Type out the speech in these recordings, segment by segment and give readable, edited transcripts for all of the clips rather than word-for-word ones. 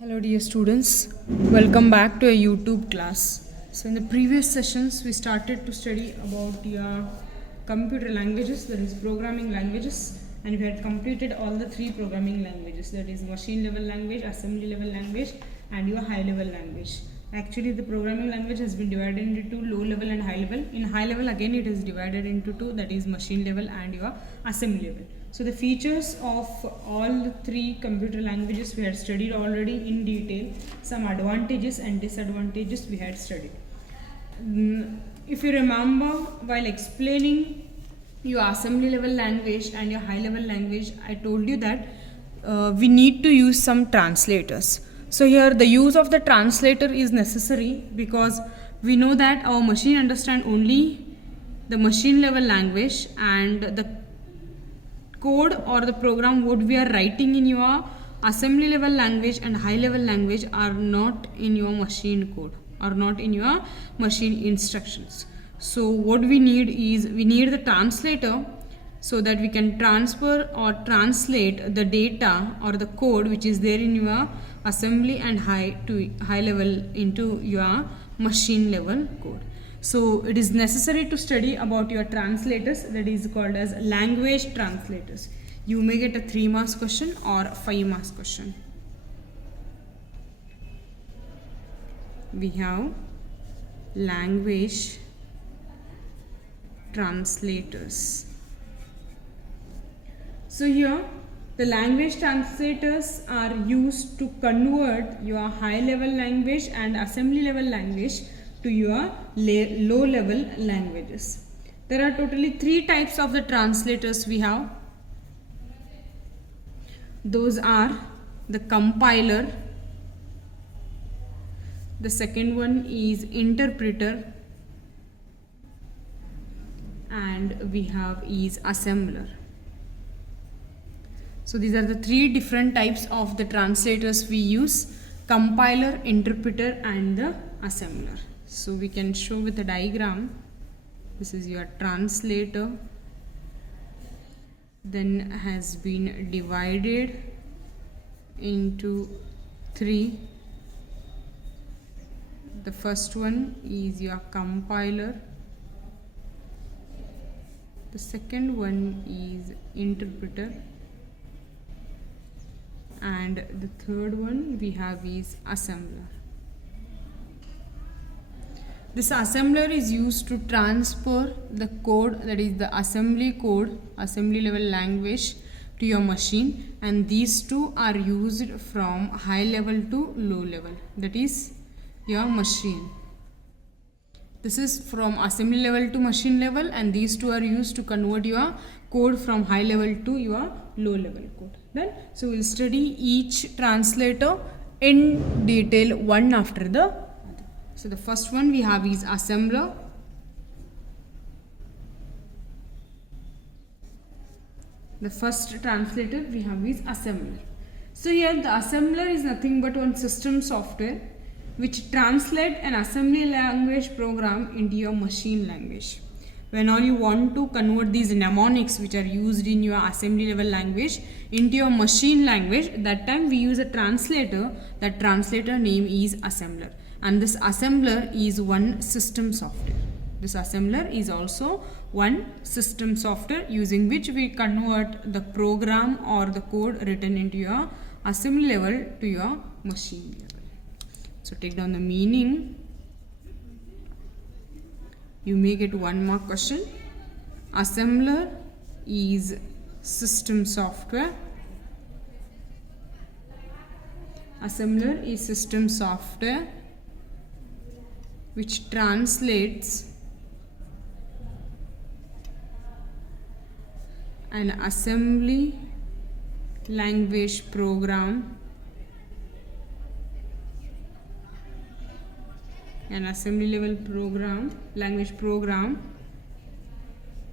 Hello dear students, welcome back to a YouTube class. So in the previous sessions we started to study about your computer languages, that is programming languages, and we had completed all the three programming languages, that is machine level language, assembly level language and your high level language. Actually the programming language has been divided into two, low level and high level. In high level again it is divided into two, that is machine level and your assembly level. So the features of all the three computer languages we had studied already in detail. Some advantages and disadvantages we had studied. If you remember, while explaining your assembly level language and your high level language, I told you that we need to use some translators. So here the use of the translator is necessary because we know that our machine understand only the machine level language, and the code or the program what we are writing in your assembly level language and high level language are not in your machine code, or not in your machine instructions. So what we need is we need the translator so that we can transfer or translate the data or the code which is there in your assembly and high level into your machine level code. So it is necessary to study about your translators, that is called as language translators. You may get a 3 marks question or 5 marks question. We have language translators. So here the language translators are used to convert your high level language and assembly level language to your low level languages. There are totally 3 types of the translators we have. Those are the compiler, the second one is interpreter, and we have is assembler. So these are the 3 different types of the translators we use: compiler, interpreter and the assembler. So we can show with a diagram. This is your translator, then has been divided into 3. The first one is your compiler, the second one is interpreter, and the third one we have is assembler. This assembler is used to transfer the code, that is the assembly code, assembly level language, to your machine, and these two are used from high level to low level, that is your machine. This is from assembly level to machine level, and these two are used to convert your code from high level to your low level code. Then so we'll study each translator in detail one after the other. So the first one we have is assembler. The first translator we have is assembler. So here the assembler is nothing but one system software which translate an assembly language program into your machine language. When all you want to convert these mnemonics which are used in your assembly level language into your machine language, that time we use a translator. That translator name is assembler, and this assembler is one system software. This assembler is also one system software using which we convert the program or the code written into your assembly level to your machine level. So take down the meaning. You may get 1 mark question. Assembler is system software. Assembler is system software which translates an assembly language program, an assembly level program, language program,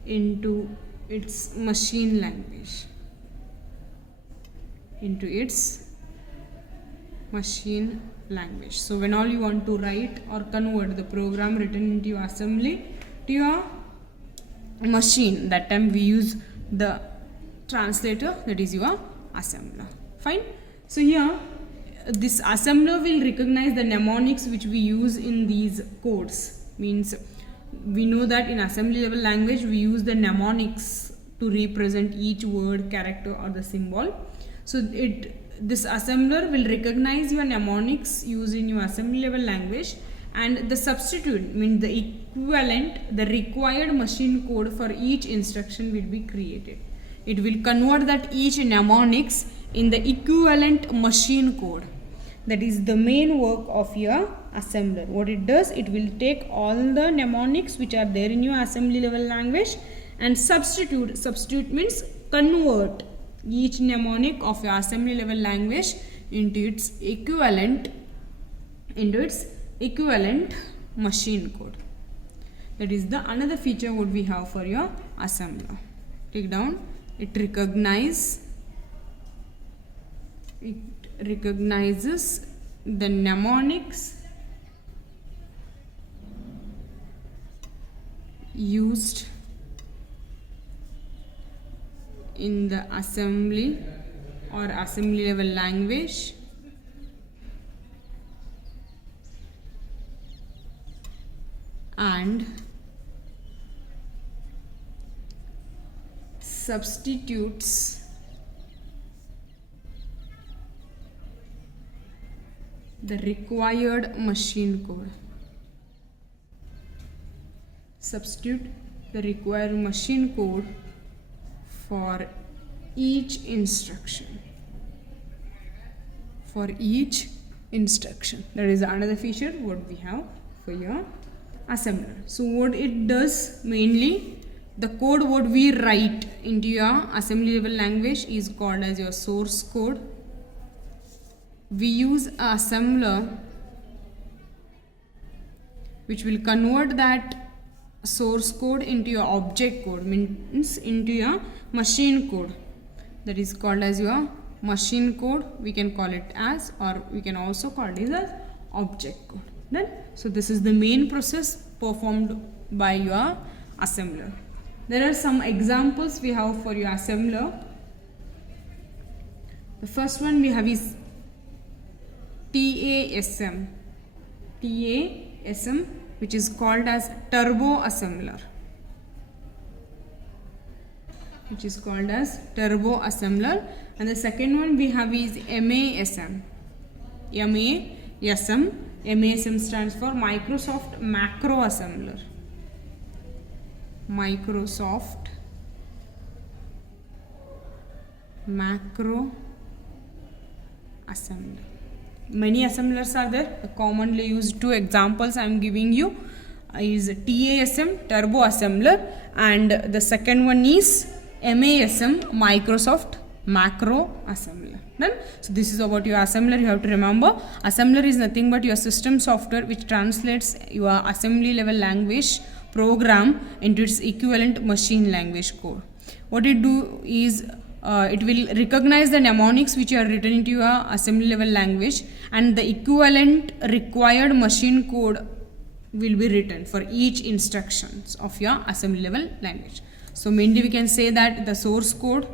into its machine language, into its machine language. So when all you want to write or convert the program written into your assembly to your machine, that time we use the translator, that is your assembler. Fine. So here this assembler will recognize the mnemonics which we use in these codes. Means we know that in assembly level language we use the mnemonics to represent each word, character or the symbol. So this assembler will recognize your mnemonics used in your assembly level language, and the substitute means the equivalent, the required machine code for each instruction will be created. It will convert that each mnemonics in the equivalent machine code. That is the main work of your assembler. What it does, it will take all the mnemonics which are there in your assembly level language and substitute means convert each mnemonic of your assembly level language into its equivalent machine code. That is the another feature what we have for your assembler. Take down, it recognizes the mnemonics used in the assembly or assembly level language and substitutes the required machine code. Substitute the required machine code for each instruction. That is another feature what we have for your assembler. So what it does mainly, the code what we write into your assembly level language is called as your source code. We use a assembler which will convert that source code into your object code, means into your machine code. That is called as your machine code. We can call it as, or we can also call it as object code. Then, so this is the main process performed by your assembler. There are some examples we have for your assembler. The first one we have is TASM, which is called as turbo assembler. And the second one we have is MASM. MASM stands for Microsoft Macro Assembler. Microsoft Macro Assembler. Many assemblers are there. The commonly used two examples I am giving you is TASM, Turbo Assembler, and the second one is MASM, Microsoft Macro Assembler. Done? So this is about your assembler. You have to remember, assembler is nothing but your system software which translates your assembly level language program into its equivalent machine language code. What it do is it will recognize the mnemonics which are written into your assembly level language, and the equivalent required machine code will be written for each instructions of your assembly level language. So mainly we can say that the source code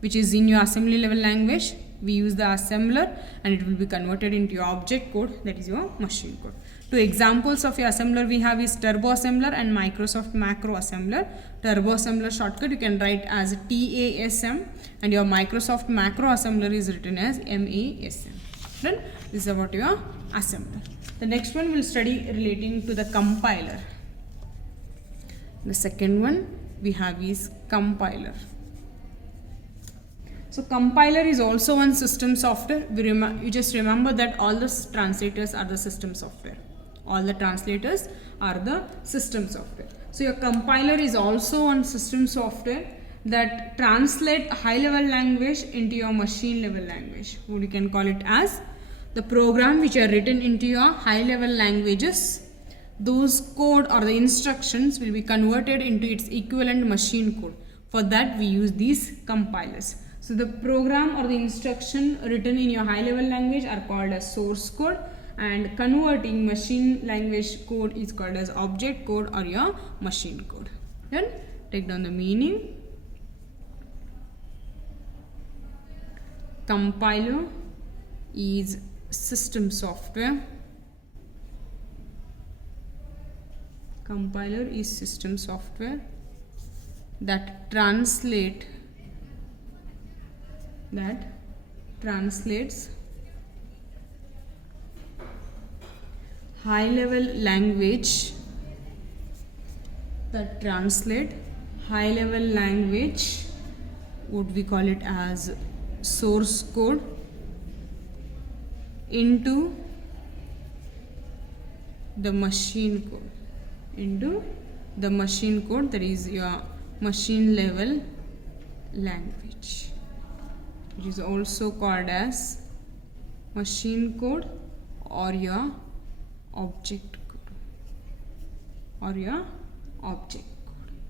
which is in your assembly level language, we use the assembler and it will be converted into your object code, that is your machine code. Two examples of your assembler we have is Turbo Assembler and Microsoft Macro Assembler. Turbo Assembler shortcut you can write as TASM, and your Microsoft Macro Assembler is written as MASM. Then this is about your assembler. The next one we'll study relating to the compiler. The second one we have is compiler. So compiler is also one system software. You just remember that all the translators are the system software. All the translators are the system software. So your compiler is also one system software that translate high level language into your machine level language. Or you can call it as the program which are written into your high level languages. Those code or the instructions will be converted into its equivalent machine code. For that we use these compilers. So the program or the instruction written in your high level language are called as source code, and converting machine language code is called as object code or your machine code. Then take down the meaning. Compiler is system software. Compiler is system software that translates high level language what we call it as source code into the machine code, that is your machine level language, which is also called as machine code or your object code.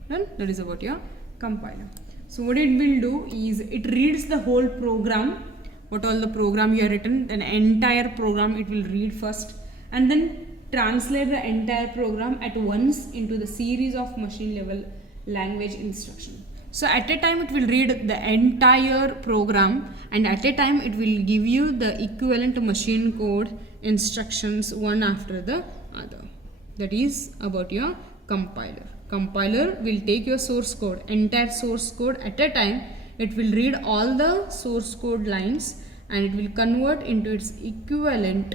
Then that is about your compiler. So what it will do is it reads the whole program, what all the program you have written, an entire program it will read first, and then translate the entire program at once into the series of machine level language instruction. So at a time it will read the entire program, and at a time it will give you the equivalent machine code instructions one after the other. That is about your compiler. Compiler will take your source code, entire source code at a time. It will read all the source code lines and it will convert into its equivalent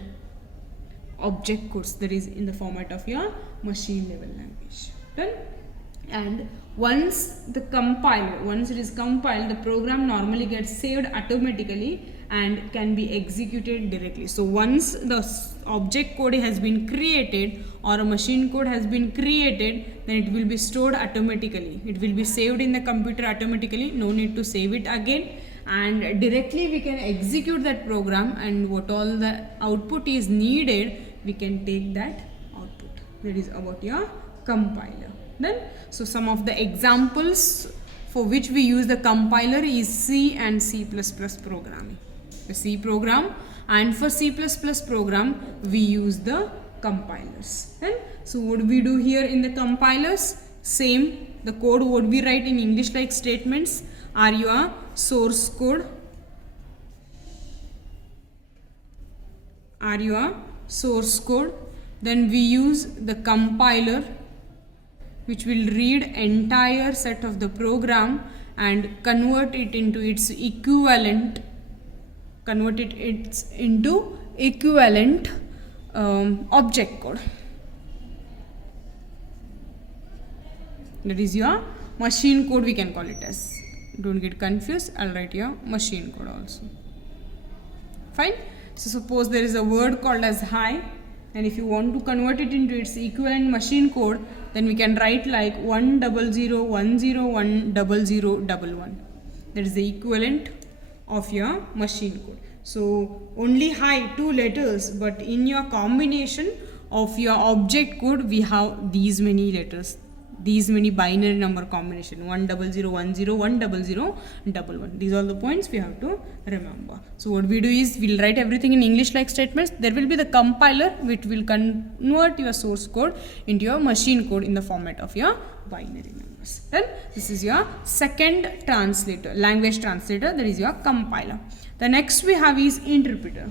object codes, that is in the format of your machine level language. Done? And once it is compiled, the program normally gets saved automatically and can be executed directly. So once the object code has been created or a machine code has been created, then it will be stored automatically. It will be saved in the computer automatically, no need to save it again, and directly we can execute that program, and what all the output is needed, we can take that output. That is about your compiler. Then, so some of the examples for which we use the compiler is C and C++ programming. The C program, and for C++ program we use the compilers. Then, so what we do here in the compilers, same, the code what we write in English like statements are your source code, then we use the compiler which will read entire set of the program and convert it into its equivalent object code. That is your machine code, we can call it as. Don't get confused, I'll write your machine code also. Fine. So suppose there is a word called as hi, and if you want to convert it into its equivalent machine code, then we can write like 10010010011. That is the equivalent of your machine code. So only hi, 2 letters, but in your combination of your object code we have these many letters, these many binary number combination, 10010101111. These are the points we have to remember. So what we do is we'll write everything in English like statements. There will be the compiler which will convert your source code into your machine code in the format of your binary numbers. Then this is your second translator, language translator, that is your compiler. The next we have is interpreter.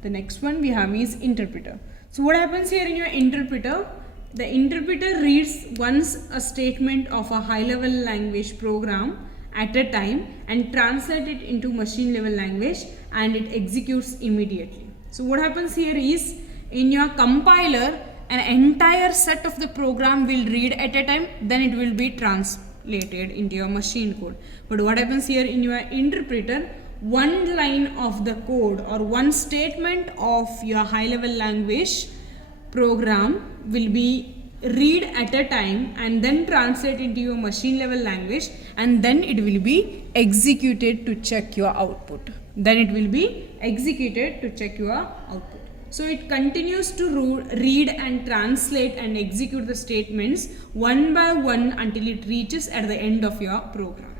The next one we have is interpreter. So what happens here in your interpreter? The interpreter reads once a statement of a high level language program at a time and translate it into machine level language, and it executes immediately. So what happens here is in your compiler an entire set of the program will read at a time, then it will be translated into your machine code. But what happens here in your interpreter, one line of the code or one statement of your high level language program will be read at a time and then translate into your machine level language, and then it will be executed to check your output. So it continues to read and translate and execute the statements one by one until it reaches at the end of your program.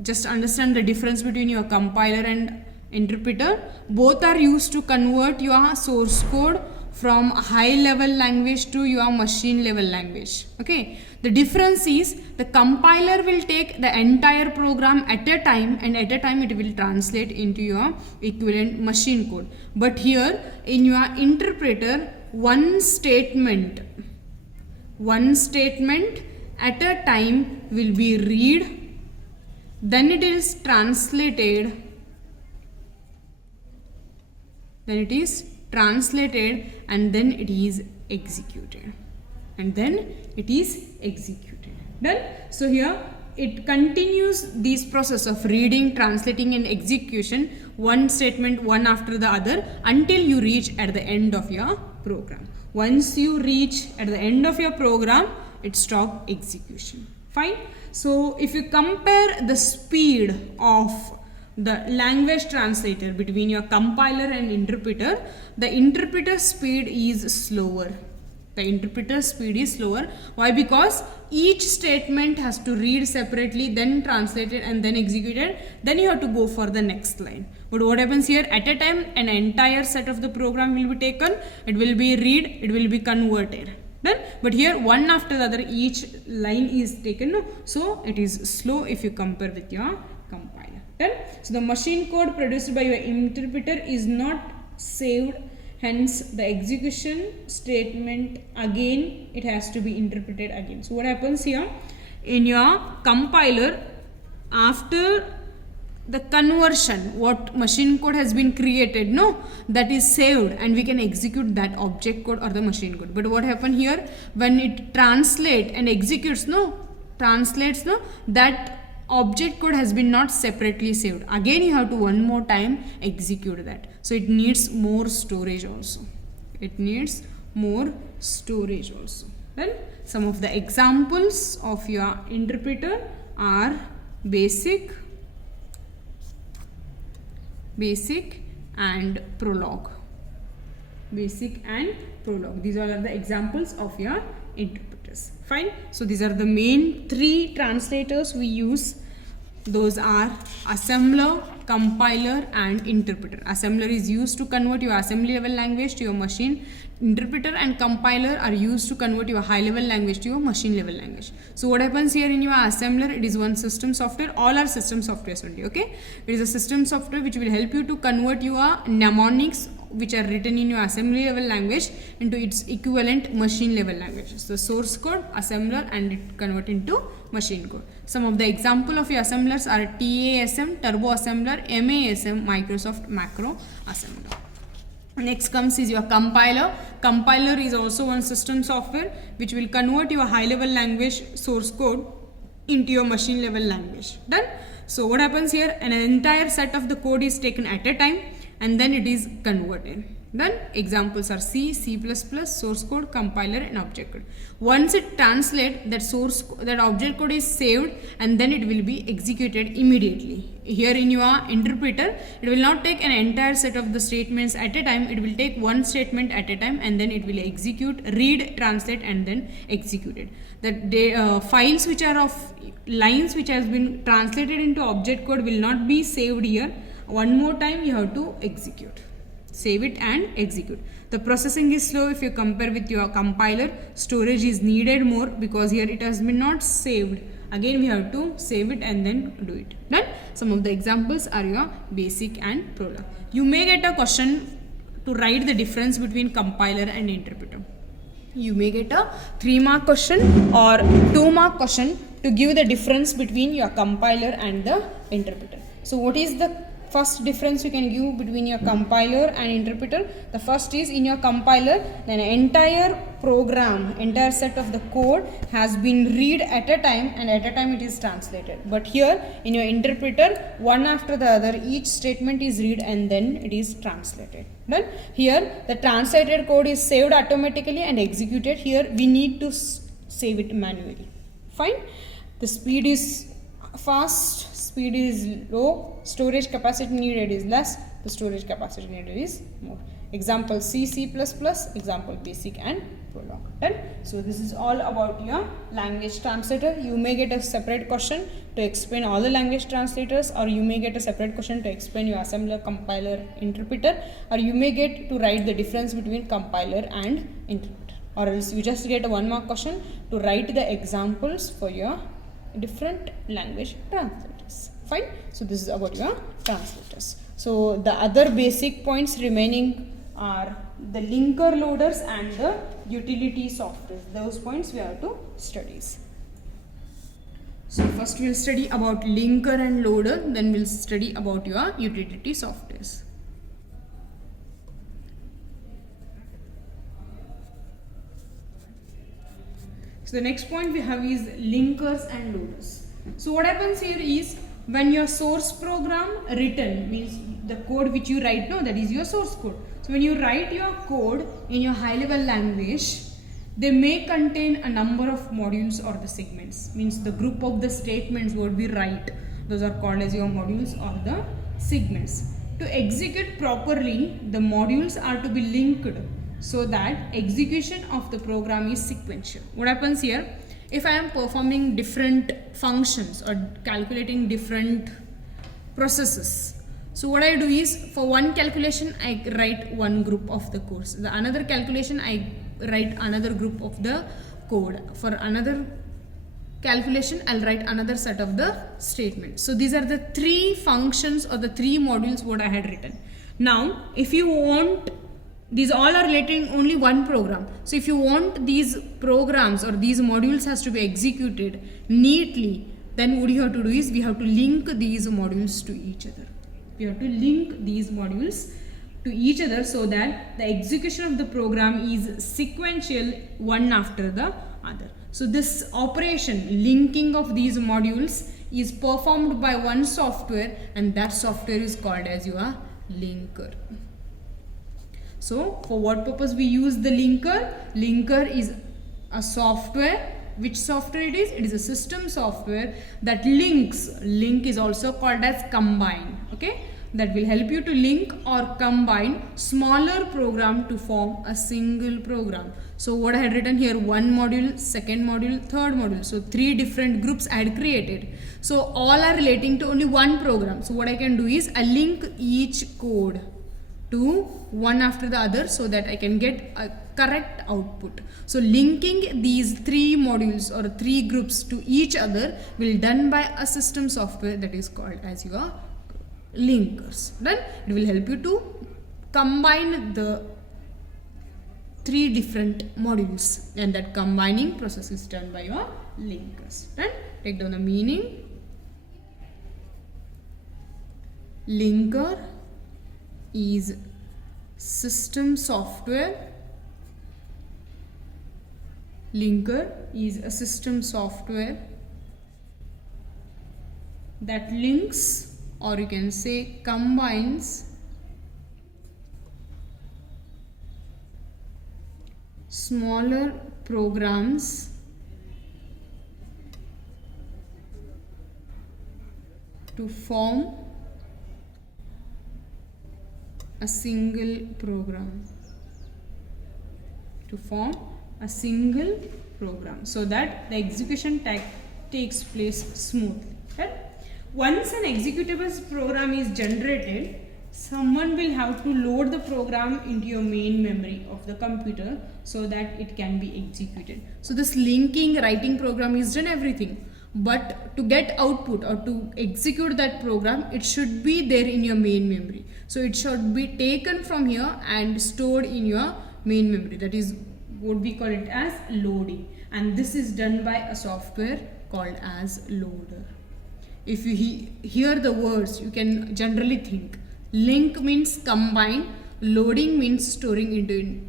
Just understand the difference between your compiler and interpreter. Both are used to convert your source code from high level language to your machine level language. Okay, the difference is the compiler will take the entire program at a time, and at a time it will translate into your equivalent machine code. But here in your interpreter, one statement at a time will be read, then it is translated, and then it is executed, done. So here it continues this process of reading, translating and execution, one statement one after the other, until you reach at the end of your program. Once you reach at the end of your program, it stops execution. Fine. So if you compare the speed of the language translator between your compiler and interpreter, the interpreter speed is slower. Why? Because each statement has to read separately, then translated and then executed, then you have to go for the next line. But what happens here, at a time an entire set of the program will be taken, it will be read, it will be converted, done. But here one after the other each line is taken, so it is slow if you compare with your compiler, done. So the machine code produced by your interpreter is not saved, hence the execution statement again it has to be interpreted again. So what happens here, in your compiler, after the conversion, what machine code has been created, that is saved and we can execute that object code or the machine code. But what happened here, when it translates and executes, that object code has been not separately saved. Again you have to one more time execute that. So it needs more storage also. Then some of the examples of your interpreter are basic and prologue. These are the examples of your interpreters. Fine. So these are the main three translators we use. Those are assembler, compiler and interpreter. Assembler is used to convert your assembly level language to your machine. Interpreter and compiler are used to convert your high level language to your machine level language. So what happens here, in your assembler, it is one system software. All are system softwares only. Okay, it is a system software which will help you to convert your mnemonics which are written in your assembly level language into its equivalent machine level languages. The source code, assembler, and it convert into machine code. Some of the example of your assemblers are TASM, Turbo Assembler, MASM, Microsoft Macro Assembler. Next comes is your compiler. Compiler is also one system software which will convert your high level language source code into your machine level language. Done. So what happens here, an entire set of the code is taken at a time and then it is converted. Then examples are C, C++, source code, compiler and object code. Once it translates, that object code is saved and then it will be executed immediately. Here in your interpreter, it will not take an entire set of the statements at a time. It will take one statement at a time and then it will execute, read, translate and then execute it. The files which are of lines which has been translated into object code will not be saved here. One more time you have to execute. Save it and execute. The processing is slow if you compare with your compiler. Storage is needed more because here it has been not saved. Again we have to save it and then do it. Done. Some of the examples are your basic and prologue. You may get a question to write the difference between compiler and interpreter. You may get a 3-mark question or 2-mark question to give the difference between your compiler and the interpreter. So what is the first difference you can give between your compiler and interpreter? The first is, in your compiler, an entire program, entire set of the code has been read at a time and at a time it is translated. But here in your interpreter, one after the other, each statement is read and then it is translated. Then here the translated code is saved automatically and executed. Here we need to save it manually. Fine. The speed is fast, speed is low, storage capacity needed is less, the storage capacity needed is more. Example C, C++, example basic and prolog. Done. So this is all about your language translator. You may get a separate question to explain all the language translators, or you may get a separate question to explain your assembler, compiler, interpreter, or you may get to write the difference between compiler and interpreter, or else you just get a 1 mark question to write the examples for your different language translators. Fine. So this is about your translators. So the other basic points remaining are the linker loaders and the utility software. Those points we have to study. So first we'll study about linker and loader, then we'll study about your utility softwares. So the next point we have is linkers and loaders. So what happens here is, when your source program written, means the code which you write now, that is your source code. So when you write your code in your high level language, they may contain a number of modules or the segments, means the group of the statements what we write, those are called as your modules or the segments. To execute properly, the modules are to be linked so that execution of the program is sequential. What happens here? If I am performing different functions or calculating different processes, so what I do is, for one calculation I write one group of the codes, the another calculation I write another group of the code, for another calculation I'll write another set of the statements. So these are the 3 functions or the 3 modules what I had written. Now if you want, these all are relating only one program. So if you want these programs or these modules has to be executed neatly, then what you have to do is, we have to link these modules to each other. We have to link these modules to each other so that the execution of the program is sequential, one after the other. So this operation, linking of these modules, is performed by one software, and that software is called as your linker. So for what purpose we use the linker? Linker is a software. Which software it is? It is a system software that links. Link is also called as combine. Okay, that will help you to link or combine smaller program to form a single program. So what I had written here, one module, second module, third module. So 3 different groups I had created. So all are relating to only one program. So what I can do is, I link each code to one after the other so that I can get a correct output. So linking these 3 modules or 3 groups to each other will done by a system software that is called as your linkers. Then it will help you to combine the 3 different modules, and that combining process is done by your linkers. Then take down the meaning. Linker is system software. Linker is a system software that links, or you can say combines, smaller programs to form a single program, so that the execution takes place smoothly. Right? Once an executable program is generated, someone will have to load the program into your main memory of the computer so that it can be executed. So this linking, writing program is done everything, but to get output or to execute that program, it should be there in your main memory. So it should be taken from here and stored in your main memory. That is what we call it as loading, and this is done by a software called as loader. If you hear the words, you can generally think link means combine, loading means storing into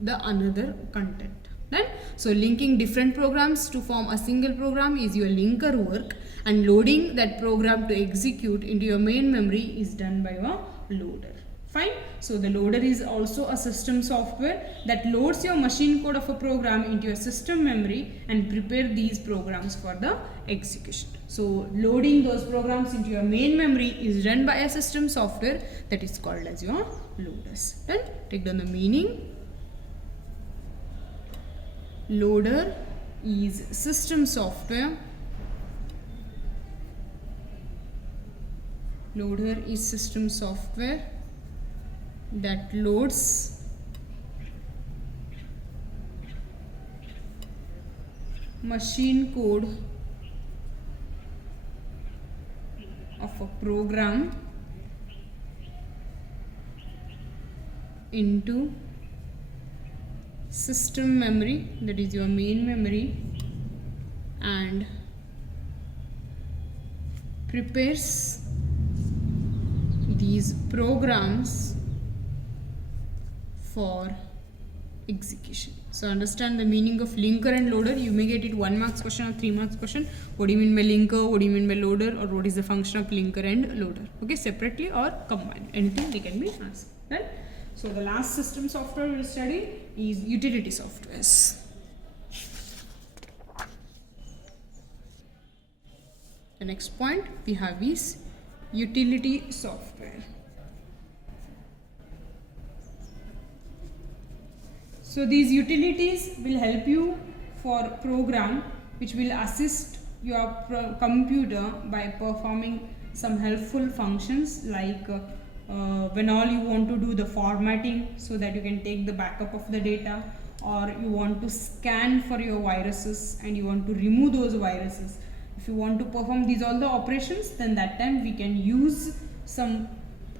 the another content. Right? So linking different programs to form a single program is your linker work, and loading that program to execute into your main memory is done by your loader. Fine. So the loader is also a system software that loads your machine code of a program into your system memory and prepare these programs for the execution. So loading those programs into your main memory is done by a system software that is called as your loaders. Then take down the meaning. Loader is system software. Loader is system software that loads machine code of a program into system memory, that is your main memory, and prepares these programs for execution. So understand the meaning of linker and loader. You may get it 1 marks question or 3 marks question. What do you mean by linker? What do you mean by loader? Or what is the function of linker and loader? Okay, separately or combined. Anything they can be asked. Right? So the last system software we will study is utility softwares. The next point we have is utility software. So these utilities will help you for program which will assist your computer by performing some helpful functions like when all you want to do the formatting so that you can take the backup of the data, or you want to scan for your viruses and you want to remove those viruses. If you want to perform these all the operations, then that time we can use some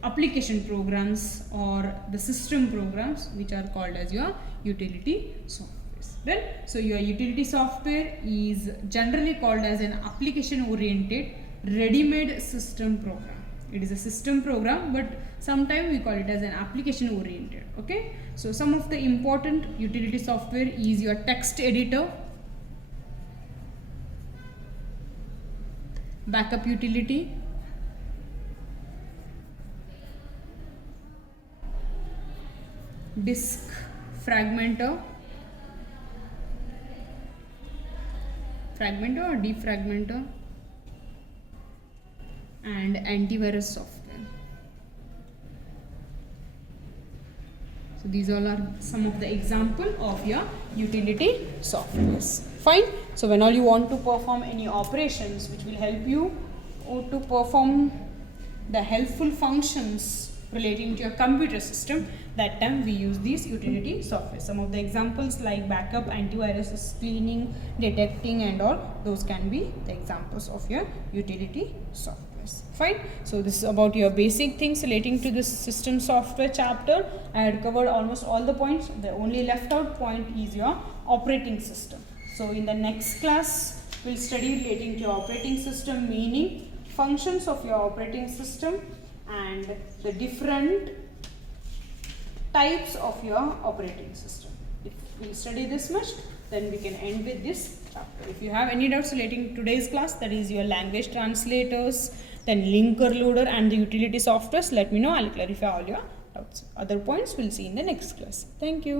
application programs or the system programs which are called as your utility softwares. Right? So your utility software is generally called as an application oriented ready-made system program. It is a system program, but sometimes we call it as an application oriented. Okay, so some of the important utility software is your text editor, backup utility, disk fragmenter or defragmenter, and antivirus software. So these all are some of the example of your utility softwares. Fine. So when all you want to perform any operations which will help you to perform the helpful functions relating to your computer system, that time we use these utility software. Some of the examples like backup, antivirus, cleaning, detecting and all, those can be the examples of your utility softwares. Fine. So this is about your basic things relating to this system software chapter. I had covered almost all the points. The only left out point is your operating system. So in the next class we'll study relating to your operating system, meaning, functions of your operating system, and the different types of your operating system. If we study this much, then we can end with this chapter. If you have any doubts relating to today's class, that is your language translators, then linker, loader and the utility softwares, let me know. I'll clarify all your doubts. Other points we'll see in the next class. Thank you.